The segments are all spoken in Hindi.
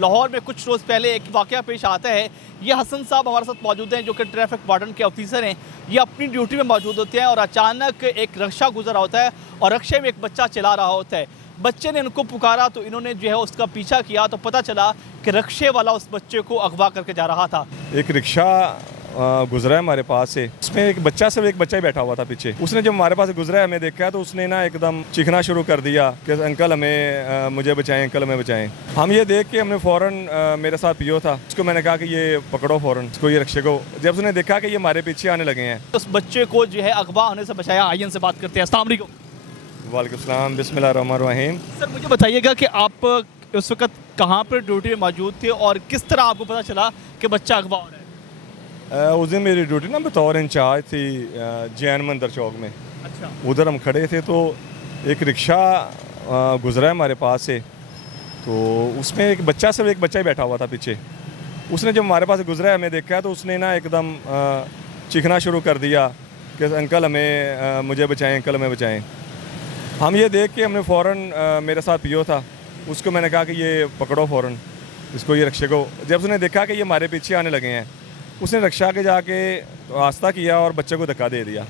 लाहौर में कुछ रोज़ पहले एक वाक़या पेश आता है। ये हसन साहब हमारे साथ मौजूद हैं, जो कि ट्रैफिक वार्डन के ऑफिसर हैं। ये अपनी ड्यूटी में मौजूद होते हैं और अचानक एक रक्षा गुजर रहा होता है और रक्षे में एक बच्चा चला रहा होता है। बच्चे ने इनको पुकारा तो इन्होंने जो है उसका पीछा किया, तो पता चला कि रक्षे वाला उस बच्चे को अगवा करके जा रहा था। एक रिक्शा गुजरा है हमारे पास से, उसमें एक बच्चा ही बैठा हुआ था पीछे। उसने जब हमारे पास गुजरा है, हमें देखा तो उसने ना एकदम चीखना शुरू कर दिया कि अंकल हमें मुझे बचाएं, अंकल हमें बचाएं। हम ये देख के हमने फ़ौरन मेरे साथ पीओ था, उसको मैंने कहा कि ये पकड़ो फ़ौरन इसको, ये रक्षे को। जब उसने देखा कि ये हमारे पीछे आने लगे हैं, उस बच्चे को जो है अगवा होने से बचाया। आइए से बात करते हैं। अस्सलाम वालेकुम। वालेकुम सलाम, बिस्मिल्लाहिर्रहमानिर्रहीम। सर मुझे बताइएगा कि आप उस वक्त कहाँ पर ड्यूटी में मौजूद थे और किस तरह आपको पता चला कि बच्चा अगवा हो रहा है? उस दिन मेरी ड्यूटी ना बतौर इंचार्ज थी जैन मंदिर चौक में। अच्छा। उधर हम खड़े थे तो एक रिक्शा गुजरा है हमारे पास से, तो उसमें एक बच्चा ही बैठा हुआ था पीछे। उसने जब हमारे पास गुजरा है, हमें देखा तो उसने ना एकदम चीखना शुरू कर दिया कि अंकल हमें मुझे बचाएं, अंकल हमें बचाएं। हम ये देख के हमने फ़ौरन मेरे साथ पीओ था, उसको मैंने कहा कि ये पकड़ो फ़ौरन इसको, ये रक्षे को। जब उसने देखा कि ये हमारे पीछे आने लगे हैं, उसने रक्षा के जाके रास्ता किया और बच्चे को धक्का दे दिया,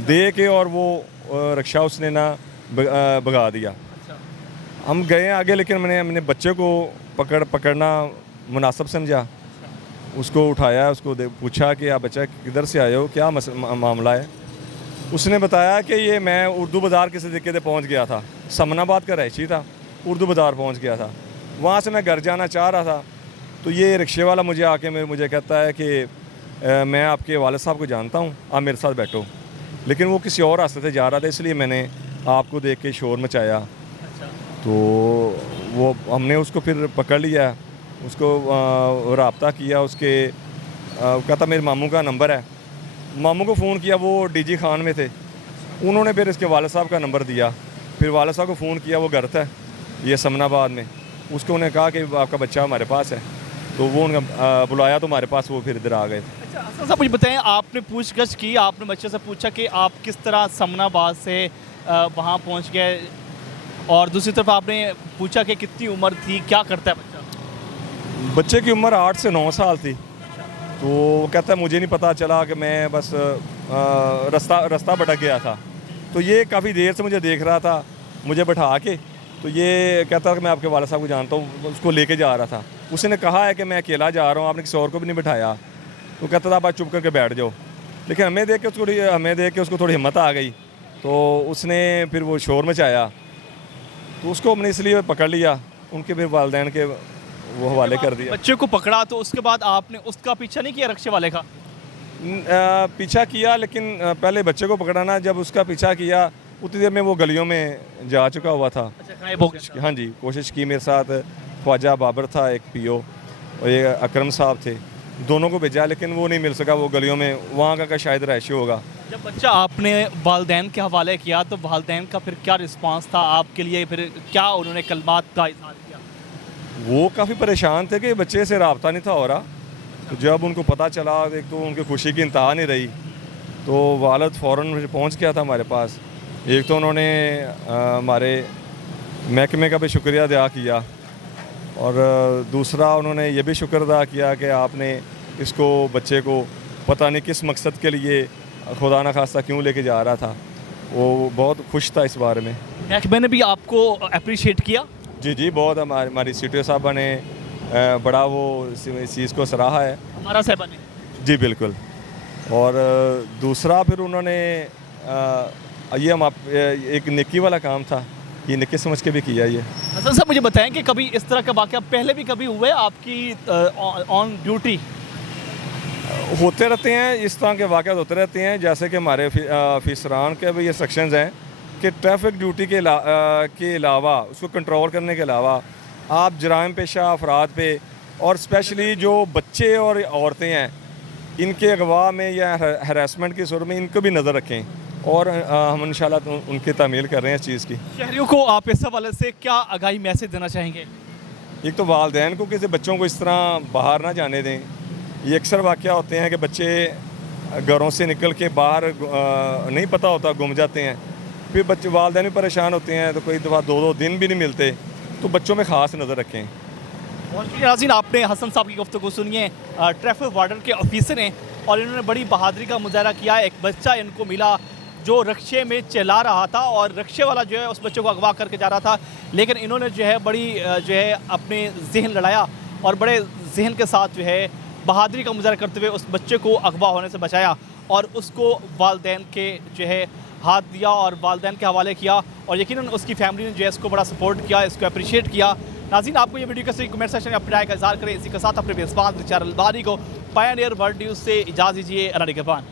दे के और वो रक्षा उसने ना भगा दिया। अच्छा। हम गए आगे, लेकिन मैंने बच्चे को पकड़ना मुनासिब समझा। उसको उठाया, उसको पूछा कि आप बच्चा किधर से आए हो, क्या मामला है। उसने बताया कि ये मैं उर्दू बाज़ार किसी तरीके से पहुँच गया था, समनाबाद का रहायशी था, उर्दू बाज़ार पहुँच गया था, वहाँ से मैं घर जाना चाह रहा था। तो ये रिक्शे वाला मुझे आके मुझे कहता है कि मैं आपके वालिद साहब को जानता हूँ, आप मेरे साथ बैठो। लेकिन वो किसी और रास्ते से जा रहा था, इसलिए मैंने आपको देख के शोर मचाया। अच्छा। तो वो हमने उसको फिर पकड़ लिया, उसको रब्ता किया, उसके कहता मेरे मामू का नंबर है। मामू को फ़ोन किया, वो डीजी खान में थे। उन्होंने फिर इसके वालिद साहब का नंबर दिया, फिर वालिद साहब को फ़ोन किया, वो घर था ये समनाबाद में। उसको उन्हें कहा कि आपका बच्चा हमारे पास है, तो वो उनका बुलाया तो हमारे पास वो फिर इधर आ गए। अच्छा हसन साहब, मुझे बताएं, आपने पूछगछ की, आपने बच्चे से पूछा कि आप किस तरह समनाबाद से वहाँ पहुँच गए, और दूसरी तरफ आपने पूछा कि कितनी उम्र थी, क्या करता है बच्चा? बच्चे की उम्र 8 से 9 साल थी। तो वो कहता है मुझे नहीं पता चला कि मैं बस रास्ता भटक गया था। तो ये काफ़ी देर से मुझे देख रहा था, मुझे बैठा के। तो ये कहता था कि मैं आपके वालिद साहब को जानता हूँ, उसको लेके जा रहा था। उसने कहा है कि मैं अकेला जा रहा हूँ, आपने किसी और को भी नहीं बिठाया। तो कहता था आप चुप करके बैठ जाओ। लेकिन हमें देख के उसको थोड़ी हिम्मत आ गई, तो उसने फिर वो शोर मचाया, तो उसको हमने इसलिए पकड़ लिया, उनके फिर वालिदैन के वो हवाले कर दिया। बच्चे को पकड़ा तो उसके बाद आपने उसका पीछा नहीं किया रक्षे वाले का? पीछा किया, लेकिन पहले बच्चे को पकड़ाना, जब उसका पीछा किया उतनी देर में वो गलियों में जा चुका हुआ था। अच्छा, गायब हो गया था। हाँ जी, कोशिश की। मेरे साथ ख्वाजा बाबर था एक पीओ, और ये अकरम साहब थे, दोनों को भेजा, लेकिन वो नहीं मिल सका। वो गलियों में वहाँ का शायद रहायशी होगा। जब बच्चा आपने वालिदैन के हवाले किया तो वालिदैन का फिर क्या रिस्पांस था आपके लिए? फिर क्या उन्होंने कलमात का इज़हार किया? वो काफ़ी परेशान थे कि बच्चे से रब्ता नहीं था हो रहा। तो जब उनको पता चला, एक तो उनकी खुशी की इंतहा नहीं रही, तो वालिद फ़ौरन पहुँच गया था हमारे पास। एक तो उन्होंने हमारे महकमे का भी शुक्रिया अदा किया, और दूसरा उन्होंने ये भी शुक्र अदा किया कि आपने इसको बच्चे को पता नहीं किस मकसद के लिए खुदा न खास्ता क्यों लेके जा रहा था। वो बहुत खुश था इस बारे में। महकमे ने भी आपको अप्रिशिएट किया? जी, बहुत। हमारी CTO साहबा ने बड़ा वो इस चीज़ को सराहा है। हमारा साहबा ने? जी बिल्कुल। और दूसरा फिर उन्होंने ये एक नेकी वाला काम था, ये नेकी समझ के भी किया ये। हसन साहब, मुझे बताएं कि कभी इस तरह का वाक़या पहले भी कभी हुए आपकी ऑन ड्यूटी? होते रहते हैं, इस तरह के वाक़यात होते रहते हैं। जैसे कि हमारे ऑफिसरान के भी ये सेक्शंस हैं कि ट्रैफिक ड्यूटी के अलावा, उसको कंट्रोल करने के अलावा, आप जराइम पेशा अफराद पे, और स्पेशली जो बच्चे और औरतें हैं, इनके अगवा में या हरासमेंट की सूरत में इनको भी नज़र रखें, और हम इंशाल्लाह उनकी तामील कर रहे हैं इस चीज़ की। शहरियों को आप इस हवाले से क्या आगाही मैसेज देना चाहेंगे? एक तो वालिदैन को किसी बच्चों को इस तरह बाहर ना जाने दें। ये अक्सर वाक़या होते हैं कि बच्चे घरों से निकल के बाहर नहीं पता होता, गुम जाते हैं। फिर बच्चे वालिदैन भी परेशान होते हैं, तो कोई दफ़ा 2-2 दिन भी नहीं मिलते। तो बच्चों में ख़ास नज़र रखें। बहुत शुक्रिया नाज़रीन, आपने हसन साहब की गुफ्तगू सुनिए, ट्रैफिक वार्डन के ऑफिसर हैं और इन्होंने बड़ी बहादुरी का मुजाहरा किया। एक बच्चा इनको मिला जो रक्शे में चला रहा था और रक्शे वाला जो है उस बच्चे को अगवा करके जा रहा था, लेकिन इन्होंने जो है बड़ी जो है अपने जहन लड़ाया और बड़े जहन के साथ जो है बहादुरी का मुजाहरा करते हुए उस बच्चे को अगवा होने से बचाया और उसको वालिदैन के जो है हाथ दिया और वालिदैन के हवाले किया और यकीनन उसकी फैमिली ने जो है इसको बड़ा सपोर्ट किया, इसको अप्रिशिएट किया। नाज़रीन, आपको ये वीडियो कैसे कमेंट सेक्शन में अपनी राय का इज़हार करें। इसी के साथ अपने मेज़बान रिचार्ड अलबारी को पायनियर वर्ल्ड न्यूज़ से इजाज़त दीजिए। अल्लाह निगहबान।